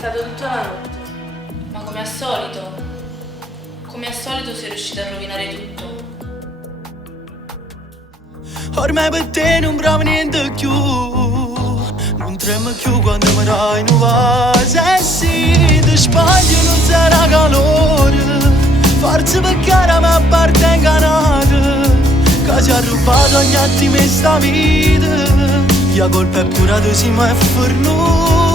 aspettato tutta la notte. Ma come al solito sei riuscita a rovinare tutto. Ormai per te non provo niente più, non tremo più quando mi dai nuova. Se sì, ti sbaglio non sarà calore, forse perché ora mi appartengono, che ci ha rubato ogni attimo in sta vita. La colpa è pure tua, sì, ma è fornuta.